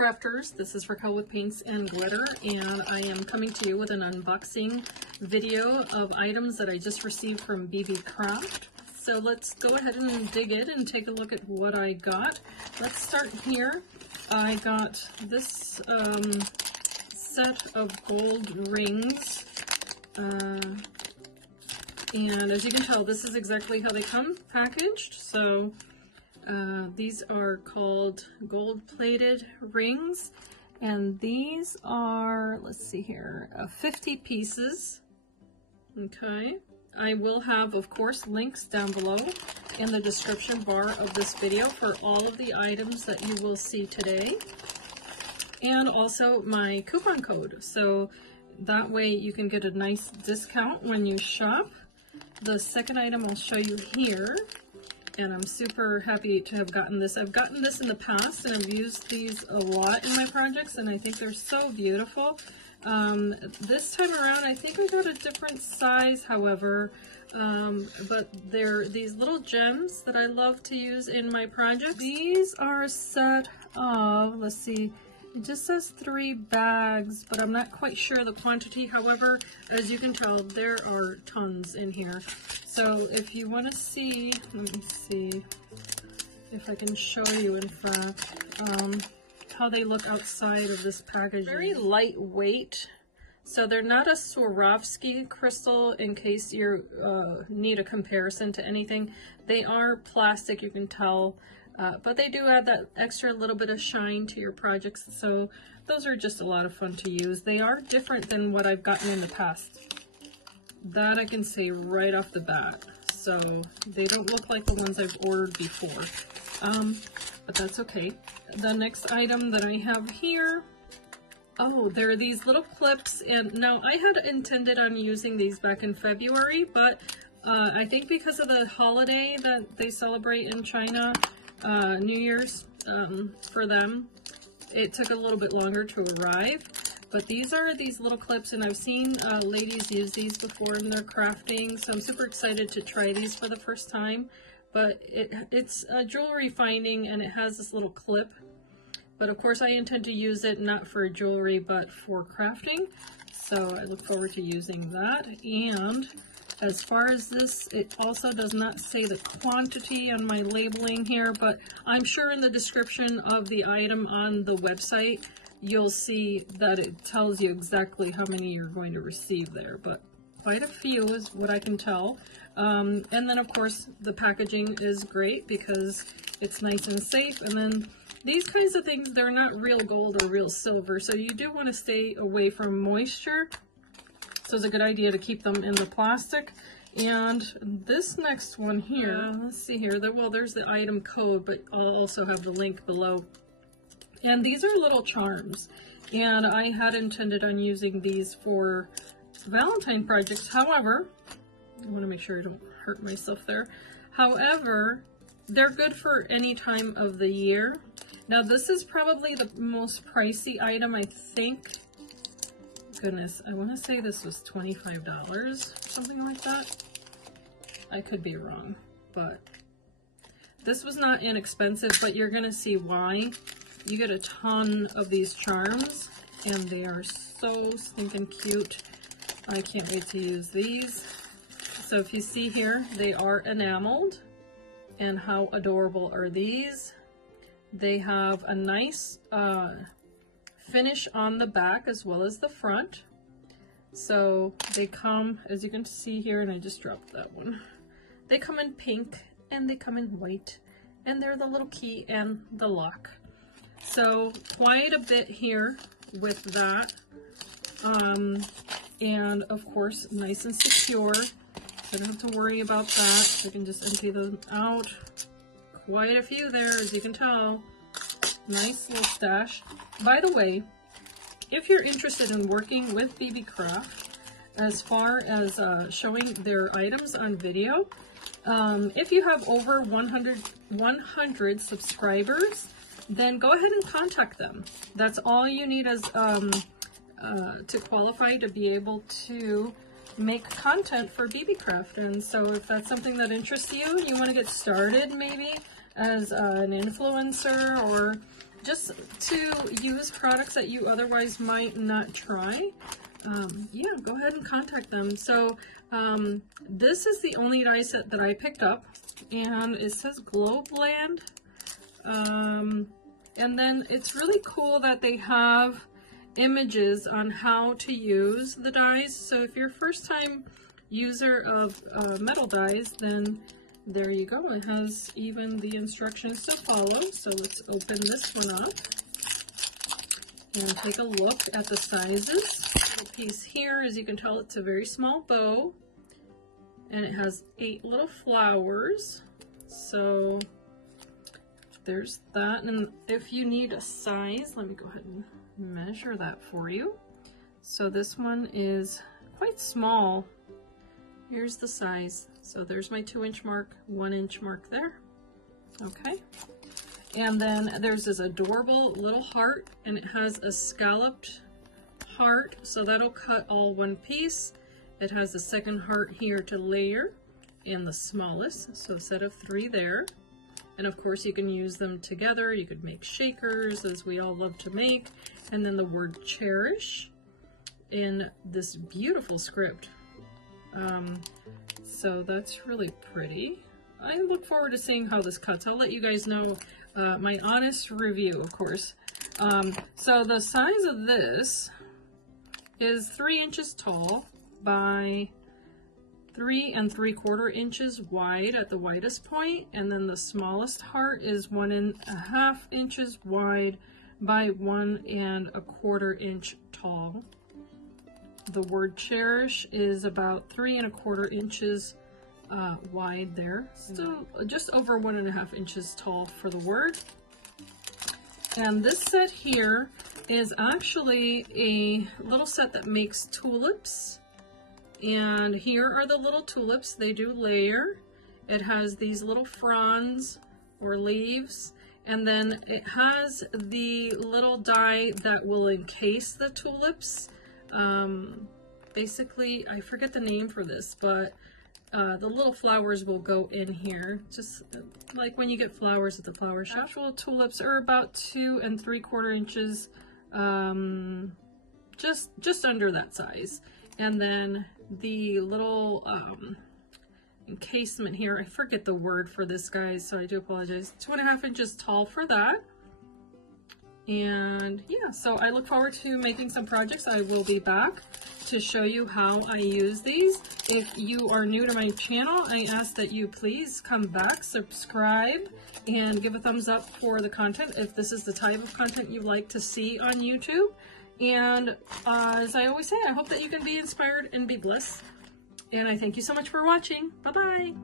Crafters, this is Raquel with Paints and Glitter, and I am coming to you with an unboxing video of items that I just received from BeebeeCraft. So let's go ahead and dig in and take a look at what I got. Let's start here. I got this set of gold rings, and as you can tell, this is exactly how they come packaged. So these are called gold-plated rings, and these are, let's see here, 50 pieces. Okay, I will have, of course, links down below in the description bar of this video for all of the items that you will see today, and also my coupon code, so that way you can get a nice discount when you shop. The second item I'll show you here, and I'm super happy to have gotten this. I've gotten this in the past, and I've used these a lot in my projects, and I think they're so beautiful. This time around, I think I got a different size, however, but they're these little gems that I love to use in my projects. These are a set of, let's see, it just says 3 bags, but I'm not quite sure the quantity. However, as you can tell, there are tons in here. So if you want to see, let me see if I can show you, in fact, how they look outside of this package. Very lightweight. So they're not a Swarovski crystal, in case you need a comparison to anything. They are plastic, you can tell. But they do add that extra little bit of shine to your projects, so those are just a lot of fun to use. They are different than what I've gotten in the past. That I can say right off the bat. So they don't look like the ones I've ordered before, but that's okay. The next item that I have here, oh, there are these little clips, and now I had intended on using these back in February, but I think because of the holiday that they celebrate in China, New Year's, for them, it took a little bit longer to arrive. But these are these little clips, and I've seen ladies use these before in their crafting, so I'm super excited to try these for the first time. But it's a jewelry finding, and it has this little clip. But of course I intend to use it not for jewelry, but for crafting. So I look forward to using that. And as far as this, it also does not say the quantity on my labeling here, but I'm sure in the description of the item on the website, you'll see that it tells you exactly how many you're going to receive there, but quite a few is what I can tell. And then of course the packaging is great because it's nice and safe. And then these kinds of things, they're not real gold or real silver, so you do want to stay away from moisture. So it's a good idea to keep them in the plastic. And this next one here, let's see here, well, there's the item code, but I'll also have the link below. And these are little charms, and I had intended on using these for Valentine projects. However, I want to make sure I don't hurt myself there. However, they're good for any time of the year. Now, this is probably the most pricey item, I think. Goodness, I want to say this was $25, something like that. I could be wrong, but this was not inexpensive, but you're going to see why. You get a ton of these charms, and they are so stinking cute. I can't wait to use these. So if you see here, they are enameled, and how adorable are these? They have a nice finish on the back as well as the front. So they come, as you can see here, and I just dropped that one. They come in pink, and they come in white, and they're the little key and the lock. So quite a bit here with that, and of course nice and secure. I don't have to worry about that. I can just empty them out. Quite a few there, as you can tell. Nice little stash. By the way, if you're interested in working with BeebeeCraft as far as showing their items on video, if you have over 100 subscribers, then go ahead and contact them. That's all you need as to qualify to be able to make content for BeebeeCraft. And so if that's something that interests you and you want to get started maybe as an influencer or just to use products that you otherwise might not try, yeah, go ahead and contact them. So this is the only die set that I picked up, and it says Globeland. And then it's really cool that they have images on how to use the dies. So if you're a first time user of metal dies, then there you go. It has even the instructions to follow. So let's open this one up and take a look at the sizes. The piece here, as you can tell, it's a very small bow, and it has 8 little flowers. So there's that. And if you need a size, let me go ahead and measure that for you. So this one is quite small. Here's the size. So there's my 2-inch mark, 1-inch mark there. Okay. And then there's this adorable little heart, and it has a scalloped heart, so that'll cut all one piece. It has a second heart here to layer, and the smallest, so a set of 3 there. And of course you can use them together. You could make shakers, as we all love to make. And then the word cherish in this beautiful script. So that's really pretty. I look forward to seeing how this cuts. I'll let you guys know my honest review, of course. So the size of this is 3 inches tall by 3 3/4 inches wide at the widest point, and then the smallest heart is 1.5 inches wide by 1 1/4 inch tall. The word cherish is about 3 1/4 inches wide there, so just over 1.5 inches tall for the word. And this set here is actually a little set that makes tulips. And here are the little tulips. They do layer. It has these little fronds or leaves, and then it has the little die that will encase the tulips. Basically, I forget the name for this, but the little flowers will go in here, just like when you get flowers at the flower shop. Actual tulips are about 2 3/4 inches, just under that size. And then the little encasement here, I forget the word for this, guys, so I do apologize. 2.5 inches tall for that. And yeah, so I look forward to making some projects. I will be back to show you how I use these. If you are new to my channel, I ask that you please come back, subscribe, and give a thumbs up for the content if this is the type of content you like to see on YouTube. And as I always say, I hope that you can be inspired and be blessed. And I thank you so much for watching. Bye-bye.